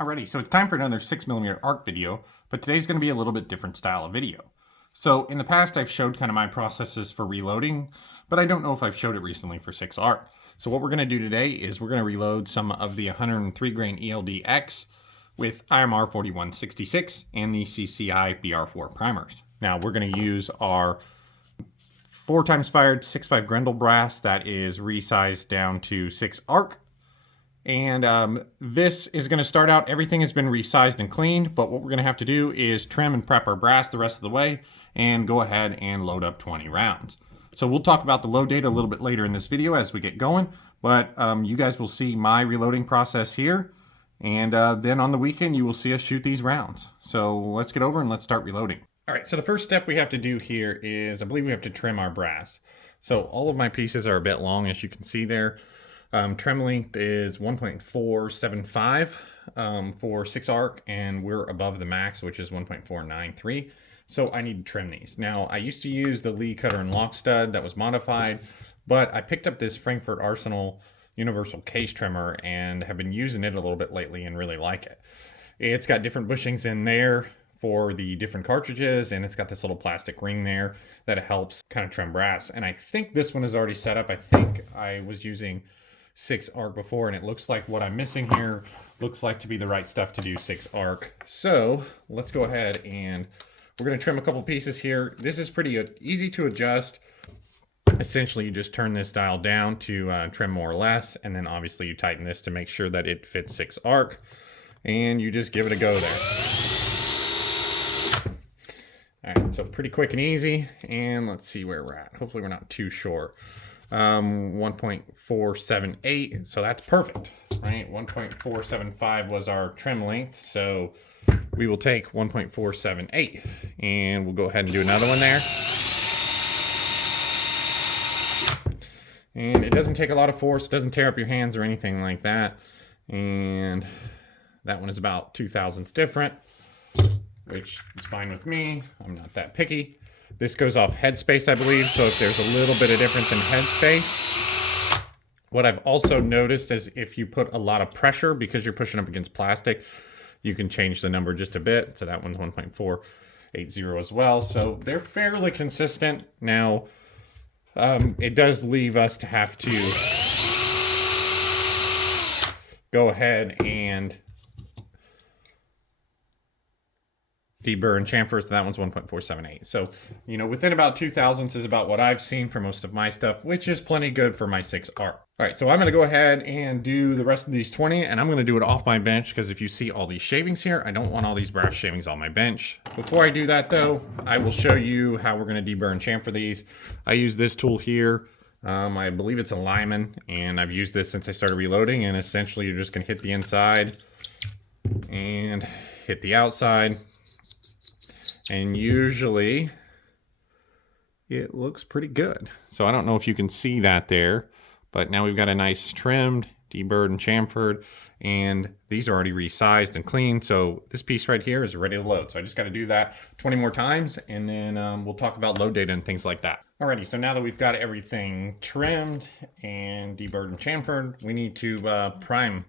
Alrighty, so it's time for another 6mm arc video, but today's going to be a little bit different style of video. So in the past I've showed kind of my processes for reloading, but I don't know if I've showed it recently for 6 arc. So what we're going to do today is we're going to reload some of the 103 grain ELD-X with IMR4166 and the CCI BR4 primers. Now we're going to use our 4x fired 6.5 Grendel brass that is resized down to 6 arc. And this is going to start out, everything has been resized and cleaned, but what we're going to have to do is trim and prep our brass the rest of the way and go ahead and load up 20 rounds. So we'll talk about the load data a little bit later in this video as we get going, but you guys will see my reloading process here, and then on the weekend you will see us shoot these rounds. So let's get over and let's start reloading. All right, so the first step we have to do here is, I believe we have to trim our brass. So all of my pieces are a bit long, as you can see there. Trim length is 1.475 for 6 arc, and we're above the max, which is 1.493. So I need to trim these. Now, I used to use the Lee cutter and lock stud that was modified, but I picked up this Frankfurt Arsenal universal case trimmer and have been using it a little bit lately and really like it. It's got different bushings in there for the different cartridges, and it's got this little plastic ring there that helps kind of trim brass. And I think this one is already set up. I think I was using 6 arc before, and it looks like what I'm missing here looks like to be the right stuff to do 6 arc. So let's go ahead and we're going to trim a couple pieces here. This is pretty easy to adjust. Essentially, you just turn this dial down to trim more or less, and then obviously you tighten this to make sure that it fits 6 arc, and you just give it a go there. All right, so pretty quick and easy, and let's see where we're at. Hopefully we're not too short. 1.478, so that's perfect, right? 1.475 was our trim length, so we will take 1.478 and we'll go ahead and do another one there. And it doesn't take a lot of force, it doesn't tear up your hands or anything like that. And that one is about 0.02 different, which is fine with me. I'm not that picky. This goes off headspace, I believe, so if there's a little bit of difference in headspace. What I've also noticed is if you put a lot of pressure, because you're pushing up against plastic, you can change the number just a bit. So that one's 1.480 as well. So they're fairly consistent. Now, it does leave us to have to go ahead and deburr and chamfer, so that one's 1.478. So, you know, within about 0.02 is about what I've seen for most of my stuff, which is plenty good for my 6 arc. All right, so I'm gonna go ahead and do the rest of these 20, and I'm gonna do it off my bench, because if you see all these shavings here, I don't want all these brass shavings on my bench. Before I do that though, I will show you how we're gonna deburr and chamfer these. I use this tool here. I believe it's a Lyman, and I've used this since I started reloading, and essentially you're just gonna hit the inside and hit the outside. And usually it looks pretty good. So I don't know if you can see that there, but now we've got a nice trimmed, deburred and chamfered, and these are already resized and cleaned. So this piece right here is ready to load. So I just got to do that 20 more times, and then we'll talk about load data and things like that. Alrighty, so now that we've got everything trimmed and deburred and chamfered, we need to prime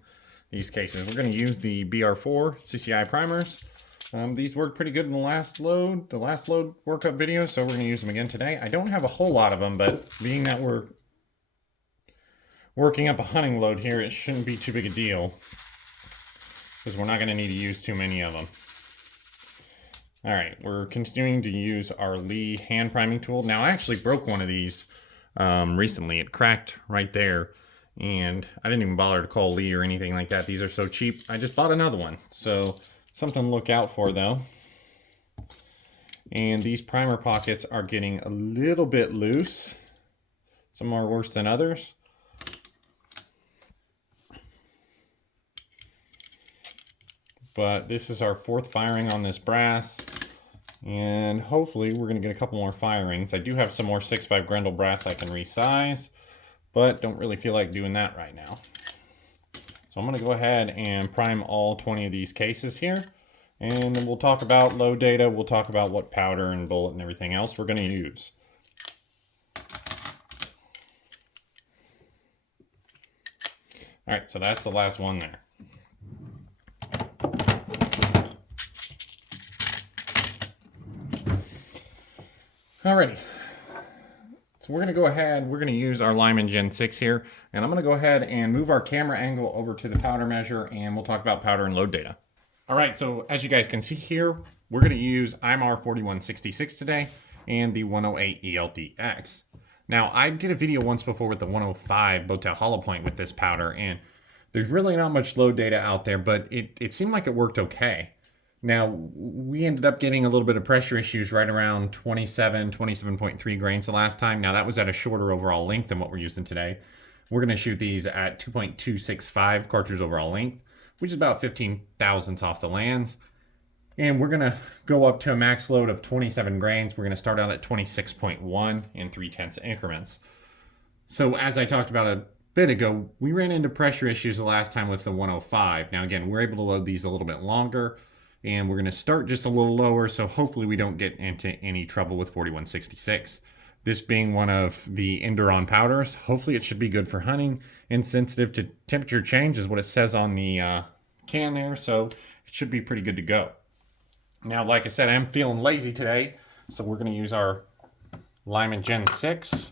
these cases. We're going to use the BR4 CCI primers. These worked pretty good in the last load workup video, so we're going to use them again today. I don't have a whole lot of them, but being that we're working up a hunting load here, it shouldn't be too big a deal, because we're not going to need to use too many of them. All right, we're continuing to use our Lee hand priming tool. Now, I actually broke one of these recently. It cracked right there, and I didn't even bother to call Lee or anything like that. These are so cheap. I just bought another one, so something to look out for though. And these primer pockets are getting a little bit loose. Some are worse than others. But this is our 4th firing on this brass, and hopefully we're going to get a couple more firings. I do have some more 6.5 Grendel brass I can resize, but don't really feel like doing that right now. So I'm going to go ahead and prime all 20 of these cases here, and then we'll talk about load data. We'll talk about what powder and bullet and everything else we're going to use. All right, so that's the last one there. Alrighty. So we're going to go ahead, we're going to use our Lyman Gen 6 here, and I'm going to go ahead and move our camera angle over to the powder measure, and we'll talk about powder and load data. All right, so as you guys can see here, we're going to use IMR4166 today and the 108 ELD-X. Now, I did a video once before with the 105 Bowtail Hollow Point with this powder, and there's really not much load data out there, but it seemed like it worked okay. Now, we ended up getting a little bit of pressure issues right around 27.3 grains the last time. Now, that was at a shorter overall length than what we're using today. We're going to shoot these at 2.265 cartridge overall length, which is about 15 thousandths off the lands. And we're going to go up to a max load of 27 grains. We're going to start out at 26.1 in 3/10 increments. So as I talked about a bit ago, we ran into pressure issues the last time with the 105. Now, again, we're able to load these a little bit longer. And we're going to start just a little lower, so hopefully we don't get into any trouble with 4166. This being one of the Enduron powders, hopefully it should be good for hunting and sensitive to temperature change is what it says on the can there, so it should be pretty good to go. Now, like I said, I'm feeling lazy today, so we're going to use our Lyman Gen 6.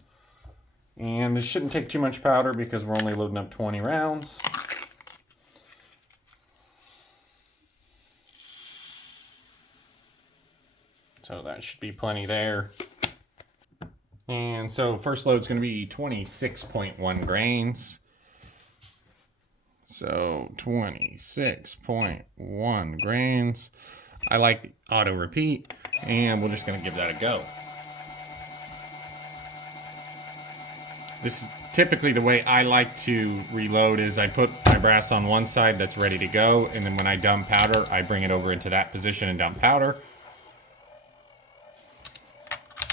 And this shouldn't take too much powder because we're only loading up 20 rounds. So that should be plenty there. And so first load is going to be 26.1 grains. So 26.1 grains. I like the auto repeat, and we're just going to give that a go. This is typically the way I like to reload is I put my brass on one side that's ready to go, and then when I dump powder, I bring it over into that position and dump powder.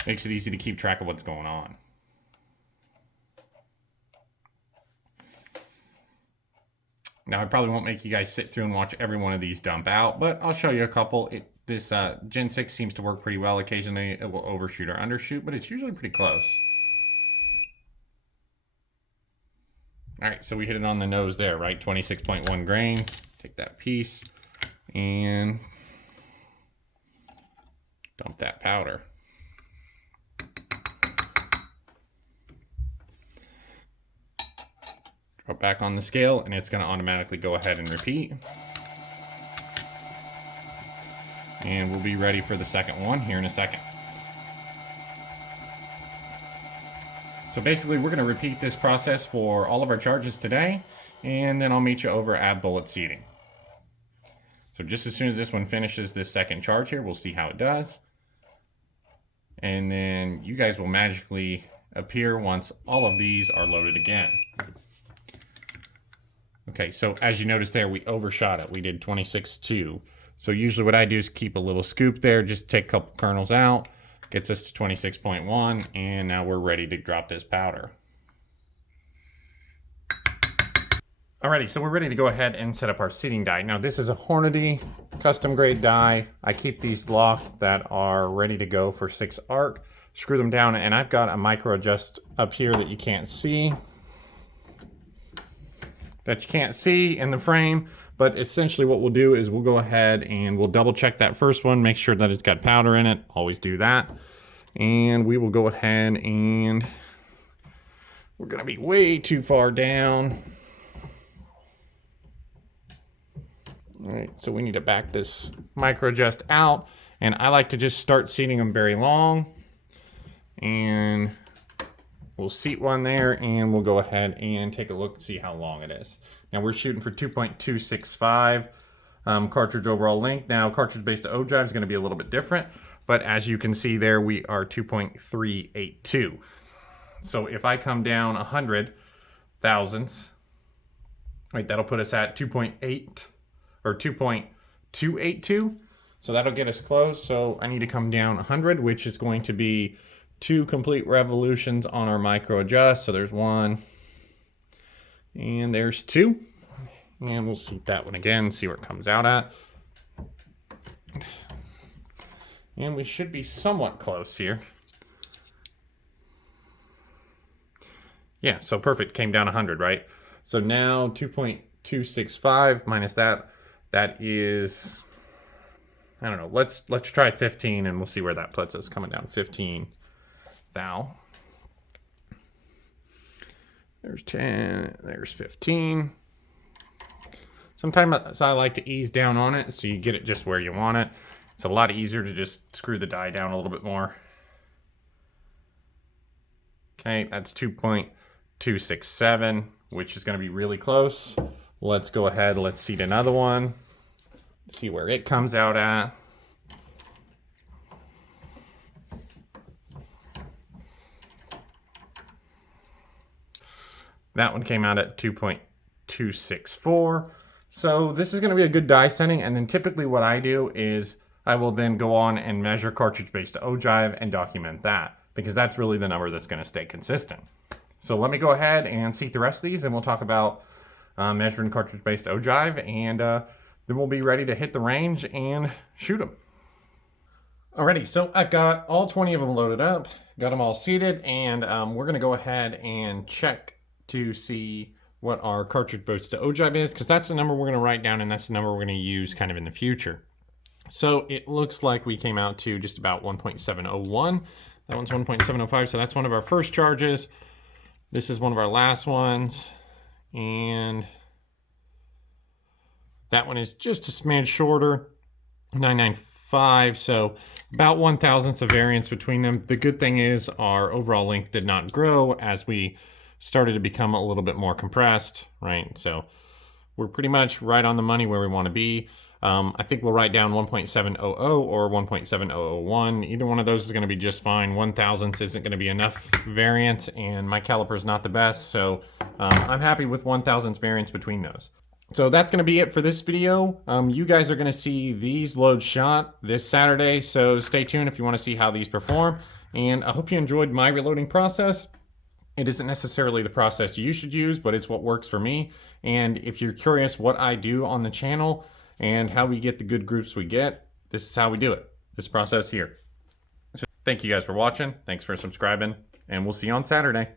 Makes it easy to keep track of what's going on. Now, I probably won't make you guys sit through and watch every one of these dump out, but I'll show you a couple. This Gen 6 seems to work pretty well. Occasionally, it will overshoot or undershoot, but it's usually pretty close. All right, so we hit it on the nose there, right? 26.1 grains. Take that piece and dump that powder. Drop back on the scale, and it's going to automatically go ahead and repeat. And we'll be ready for the second one here in a second. So basically, we're going to repeat this process for all of our charges today, and then I'll meet you over at bullet seating. So just as soon as this one finishes this second charge here, we'll see how it does. And then you guys will magically appear once all of these are loaded again. Okay, so as you notice there, we overshot it. We did 26.2. So usually what I do is keep a little scoop there, just take a couple kernels out, gets us to 26.1, and now we're ready to drop this powder. Alrighty, so we're ready to go ahead and set up our seating die. Now this is a Hornady custom grade die. I keep these locked that are ready to go for 6 arc. Screw them down, and I've got a micro adjust up here that you can't see. In the frame, but essentially what we'll do is we'll go ahead and we'll double check that first one, make sure that it's got powder in it, always do that. And we will go ahead and we're gonna be way too far down. All right, so we need to back this micro adjust out, and I like to just start seating them very long, and we'll seat one there, and we'll go ahead and take a look and see how long it is. Now we're shooting for 2.265 cartridge overall length. Now cartridge based to overdrive is going to be a little bit different, but as you can see there, we are 2.382. So if I come down 100 thousandths, right, that'll put us at 2.8 or 2.282. So that'll get us close. So I need to come down 100, which is going to be 2 complete revolutions on our micro adjust. So there's 1 and there's 2, and we'll seat that one again, see where it comes out at. And we should be somewhat close here. Yeah, so perfect, came down 100, right? So now 2.265 minus that is, I don't know, let's try 15 and we'll see where that puts us, coming down 15. thou. There's 10, there's 15. Sometimes I like to ease down on it so you get it just where you want it. It's a lot easier to just screw the die down a little bit more. Okay, that's 2.267, which is going to be really close. Let's go ahead, let's seed another one. See where it comes out at. That one came out at 2.264. So this is going to be a good die setting. And then typically what I do is I will then go on and measure cartridge-based ogive and document that, because that's really the number that's going to stay consistent. So let me go ahead and seat the rest of these, and we'll talk about measuring cartridge-based ogive, and then we'll be ready to hit the range and shoot them. Alrighty, so I've got all 20 of them loaded up, got them all seated, and we're going to go ahead and check to see what our cartridge-based ogive is, because that's the number we're going to write down, and that's the number we're going to use kind of in the future. So it looks like we came out to just about 1.701. That one's 1.705, so that's one of our first charges. This is one of our last ones, and that one is just a smidge shorter, 995, so about 1/1000th of variance between them. The good thing is our overall length did not grow as we started to become a little bit more compressed, right? So we're pretty much right on the money where we want to be. I think we'll write down 1.700 or 1.7001. Either one of those is going to be just fine. 1/1000th isn't going to be enough variance, and my caliper is not the best, so I'm happy with 1/1000th variance between those. So that's going to be it for this video. You guys are going to see these loads shot this Saturday, so stay tuned if you want to see how these perform. And I hope you enjoyed my reloading process. It isn't necessarily the process you should use, but it's what works for me. And if you're curious what I do on the channel and how we get the good groups we get, this is how we do it. This process here. So thank you guys for watching. Thanks for subscribing, and we'll see you on Saturday.